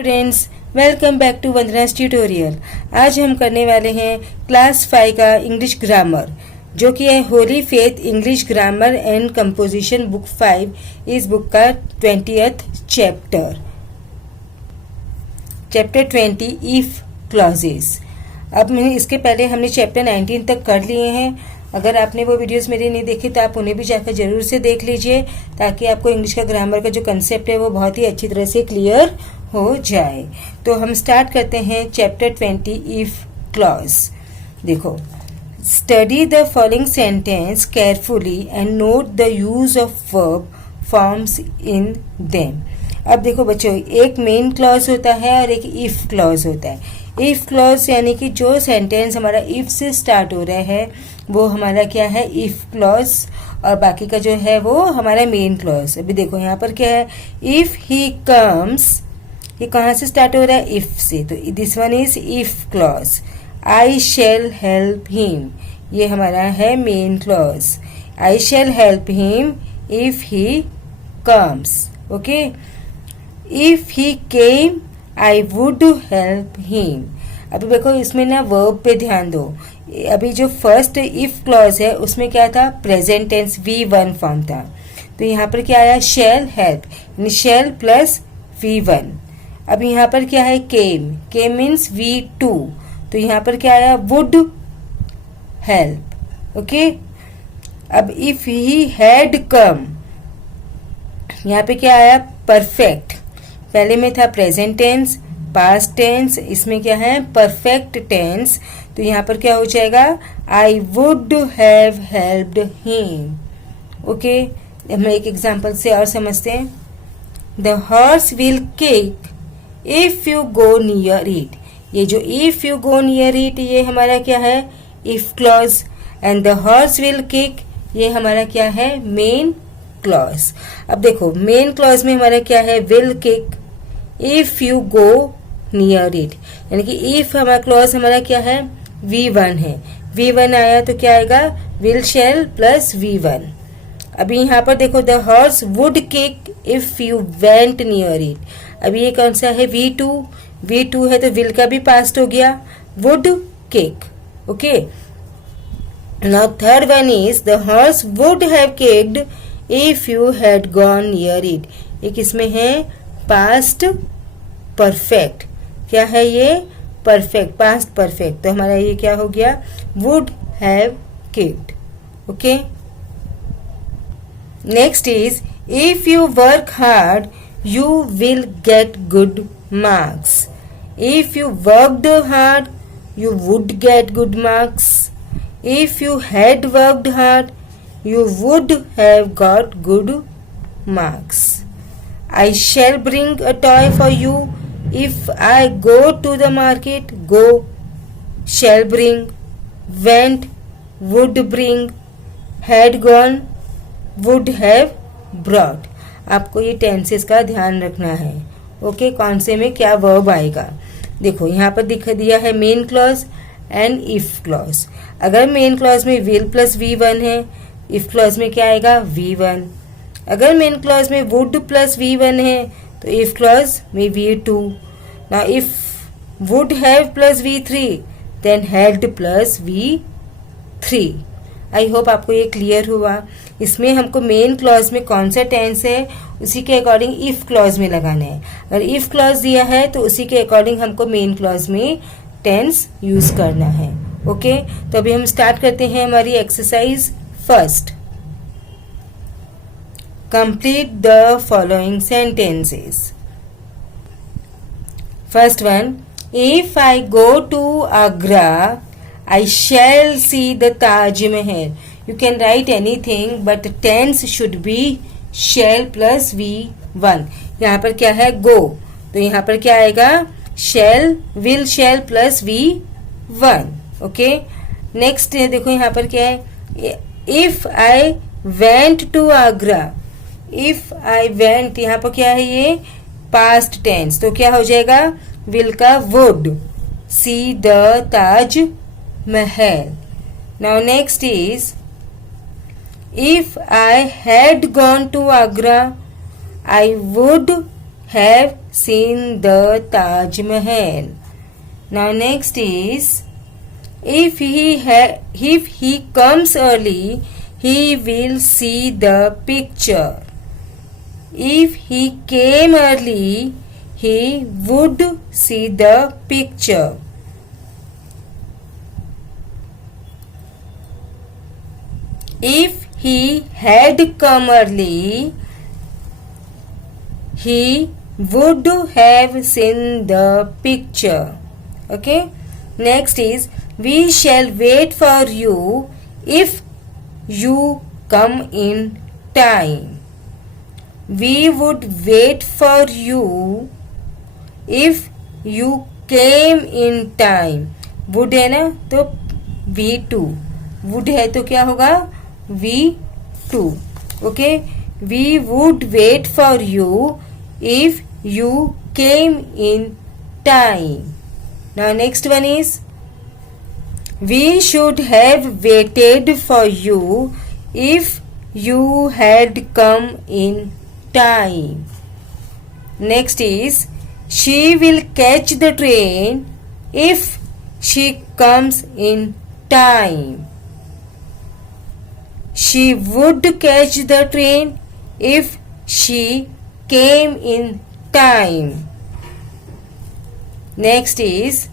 Students, welcome back to Vandana's tutorial. आज हम करने वाले हैं क्लास 5 का इंग्लिश ग्रामर, जो कि है Holi faith English grammar and composition book 5। इस बुक का 20th चैप्टर 20 इफ क्लॉजेस। अब इसके पहले हमने चैप्टर 19 तक कर लिए हैं। अगर आपने वो वीडियोस मेरे नहीं देखे तो आप उन्हें भी जाकर जरूर से देख लीजिए, ताकि आपको इंग्लिश का ग्रामर का जो कंसेप्ट है वो बहुत ही अच्छी तरह से क्लियर हो जाए। तो हम स्टार्ट करते हैं चैप्टर 20 इफ क्लॉज। देखो, study the following sentence carefully and note the use of verb forms in them. अब देखो बच्चों, एक मेन क्लॉज होता है और एक इफ क्लॉज होता है। इफ क्लॉज यानी कि जो सेंटेंस हमारा इफ से स्टार्ट हो रहा है वो हमारा क्या है, इफ क्लॉज, और बाकी का जो है वो हमारा मेन क्लॉज। अभी देखो यहाँ पर क्या है, इफ ही कम्स, ये कहाँ से स्टार्ट हो रहा है, इफ से, तो this one is if clause. I shell help him, ये हमारा है main clause. I shell help him if he comes. Okay, if he came I would help him. अभी देखो इसमें ना वर्ब पे ध्यान दो। अभी जो फर्स्ट इफ क्लॉज है उसमें क्या था, प्रेजेंट टेंस V1 फॉर्म था। तो यहाँ पर क्या आया, शैल हेल्प, यानी शैल प्लस V1। अब यहाँ पर क्या है, केम, केम मीन्स V2, तो यहाँ पर क्या आया, वुड हेल्प। ओके, अब इफ ही हैड कम, यहाँ पे क्या आया, परफेक्ट। पहले में था प्रेजेंट टेंस, पास्ट टेंस, इसमें क्या है, परफेक्ट टेंस। तो यहाँ पर क्या हो जाएगा, I would have helped him. Okay, हम एक एग्जांपल से और समझते हैं। The horse will kick if you go near it. ये जो if you go near it, ये हमारा क्या है, if clause, and the horse will kick, ये हमारा क्या है, मेन क्लॉज। अब देखो मेन क्लॉज में हमारा क्या है, will kick if you go near it, यानी कि इफ हमारा क्लॉज हमारा क्या है, V1 है। V1 आया तो क्या आएगा, विल शैल प्लस V1। अभी यहाँ पर देखो, the horse would kick if you went near it. अभी ये कौन सा है, V2। V2 है तो विल का भी पास्ट हो गया, would kick. Okay, now third one is the horse would have kicked if you had gone near it. ये किसमें है, पास्ट परफेक्ट। क्या है ये, परफेक्ट, पास्ट परफेक्ट। तो हमारा ये क्या हो गया, would have kicked. Okay, next is if you work hard you will get good marks. If you worked hard you would get good marks. If you had worked hard you would have got good marks. I shall bring a toy for you if I go to the market. Go, shall bring, went, would bring, had gone, would have brought. आपको ये टेंसेस का ध्यान रखना है। ओके, कौन से में क्या वर्ब आएगा। देखो यहाँ पर दिखा दिया है main clause and if clause. अगर मेन क्लॉज में विल प्लस V1 है, इफ क्लॉज में क्या आएगा, V1। अगर मेन क्लॉज में वुड प्लस V1 है तो इफ क्लॉज में V2। Now if would have plus V3 then had plus V3। I hope आपको ये क्लियर हुआ। इसमें हमको मेन क्लॉज में कौन सा टेंस है उसी के अकॉर्डिंग इफ क्लॉज में लगाना है। अगर इफ क्लॉज दिया है तो उसी के अकॉर्डिंग हमको मेन क्लॉज में टेंस यूज करना है। ओके, तो अभी हम स्टार्ट करते हैं हमारी exercise. First, complete the following sentences. First one, if I go to Agra, I shall see the Taj Mahal. You can write anything, but the tense should be shall plus V1. यहाँ पर क्या है, go, तो यहाँ पर क्या आएगा, shall, will shall plus V1. Okay, next देखो यहाँ पर क्या है, If I went to Agra, if I went, यहाँ पर क्या है, ये past tense, तो क्या हो जाएगा, will का would see the Taj Mahal. Now next is if I had gone to Agra I would have seen the Taj Mahal. Now next is, if he comes early, he will see the picture. If he came early, he would see the picture. If he had come early, he would have seen the picture. Okay. Next is, we shall wait for you if you come in time. We would wait for you if you came in time. would है ना, तो V2. would है तो क्या होगा, V2. Okay. We would wait for you if you came in time. Now next one is, we should have waited for you if you had come in time. Next is, she will catch the train if she comes in time. She would catch the train if she came in time. Next is,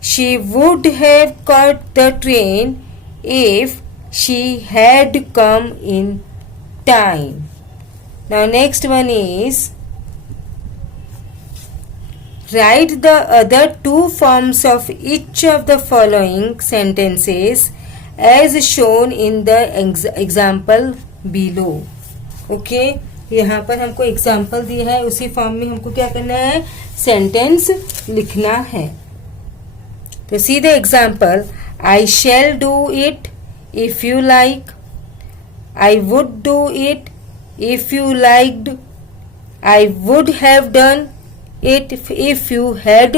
she would have caught the train if she had come in time. Now next one is, write the other two forms of each of the following sentences as shown in the example below. Okay, यहाँ पर हमको एग्जाम्पल दिया है, उसी फॉर्म में हमको क्या करना है, सेंटेंस लिखना है. तो see the example, I shall do it if you like. I would do it if you liked. I would have done it if you had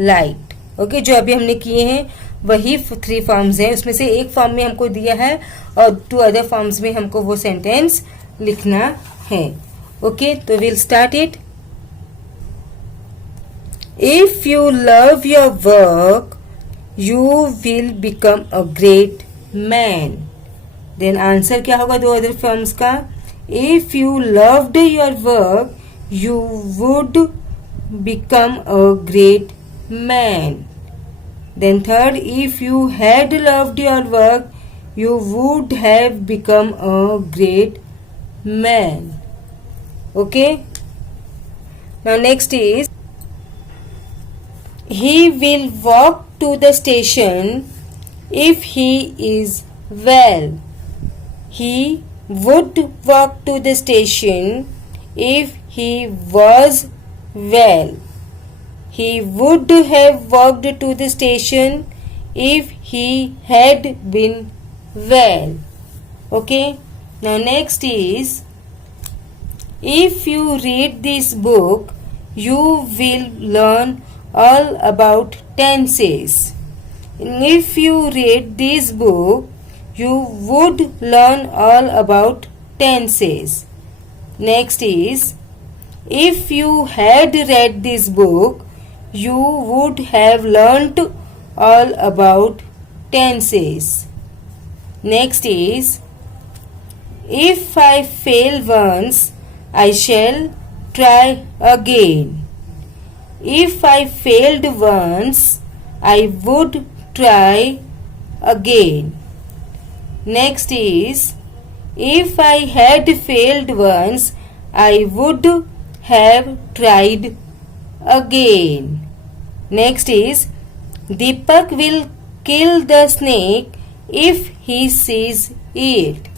liked. Okay, जो अभी हमने किए हैं वही 3 फॉर्म्स हैं. उसमें से एक फॉर्म में हमको दिया है और 2 अदर फॉर्म्स में हमको वो सेंटेंस लिखना है. ओके, तो will start it. If you love your work you will become a great man. Then answer क्या होगा 2 अदर फॉर्म्स का. If you loved your work you would become a great man. Then third, if you had loved your work, you would have become a great man. Okay. Now next is, he will walk to the station if he is well. He would walk to the station if he was well. He would have walked to the station if he had been well. Okay. Now next is, if you read this book, you will learn all about tenses. If you read this book, you would learn all about tenses. Next is, if you had read this book, you would have learnt all about tenses. Next is, if I fail once, I shall try again. If I failed once, I would try again. Next is, if I had failed once, I would have tried again. Next is, Deepak will kill the snake if he sees it.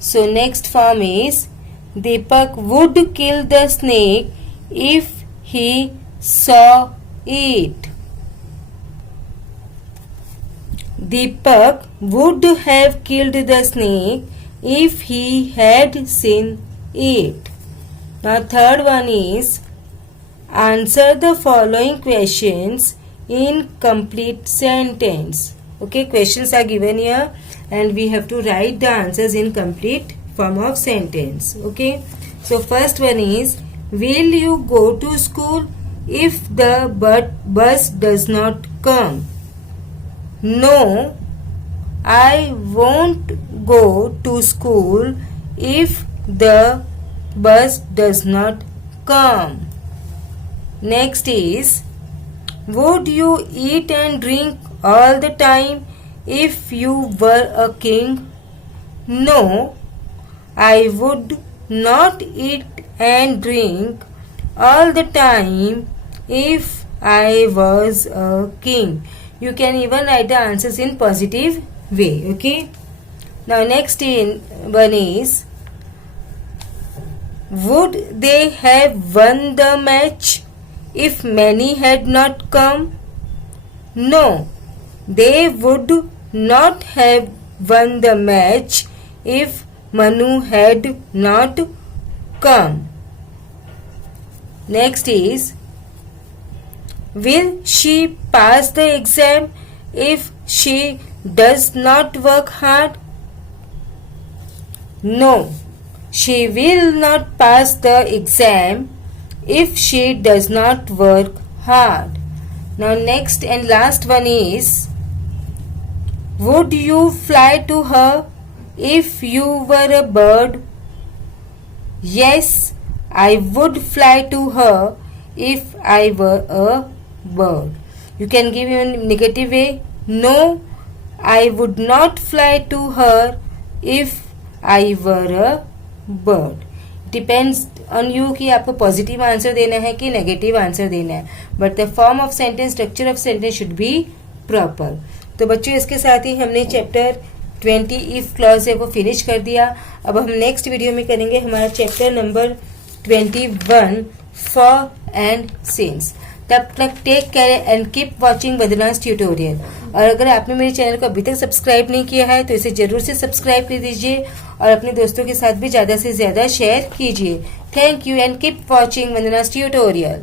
So next form is, Deepak would kill the snake if he saw it. Deepak would have killed the snake if he had seen it. Now third one is, answer the following questions in complete sentence. Okay, questions are given here and we have to write the answers in complete form of sentence. Okay, so first one is, Will you go to school if the bus does not come? No, I won't go to school if the bus does not come. Next is, would you eat and drink all the time if you were a king? No, I would not eat and drink all the time if I was a king. You can even write the answers in positive way. Okay. Now next one is, would they have won the match if many had not come? No, they would not have won the match if Manu had not come. Next is, will she pass the exam if she does not work hard? No, she will not pass the exam if she does not work hard. Now next and last one is, would you fly to her if you were a bird? Yes, I would fly to her if I were a bird. You can give in negative way. No, I would not fly to her if I were a bird. Depends on you कि आपको positive answer देना है कि negative answer देना है, but the form of sentence, structure of sentence should be proper. तो बच्चों, इसके साथ ही हमने चैप्टर 20 इफ क्लॉज है वो फिनिश कर दिया. अब हम नेक्स्ट वीडियो में करेंगे हमारा chapter number 21 for and since. तब तक take care and keep watching Vandana's tutorial. और अगर आपने मेरे चैनल को अभी तक सब्सक्राइब नहीं किया है तो इसे जरूर से सब्सक्राइब कर दीजिए और अपने दोस्तों के साथ भी ज़्यादा से ज़्यादा शेयर कीजिए. Thank you and keep watching Vandana's ट्यूटोरियल.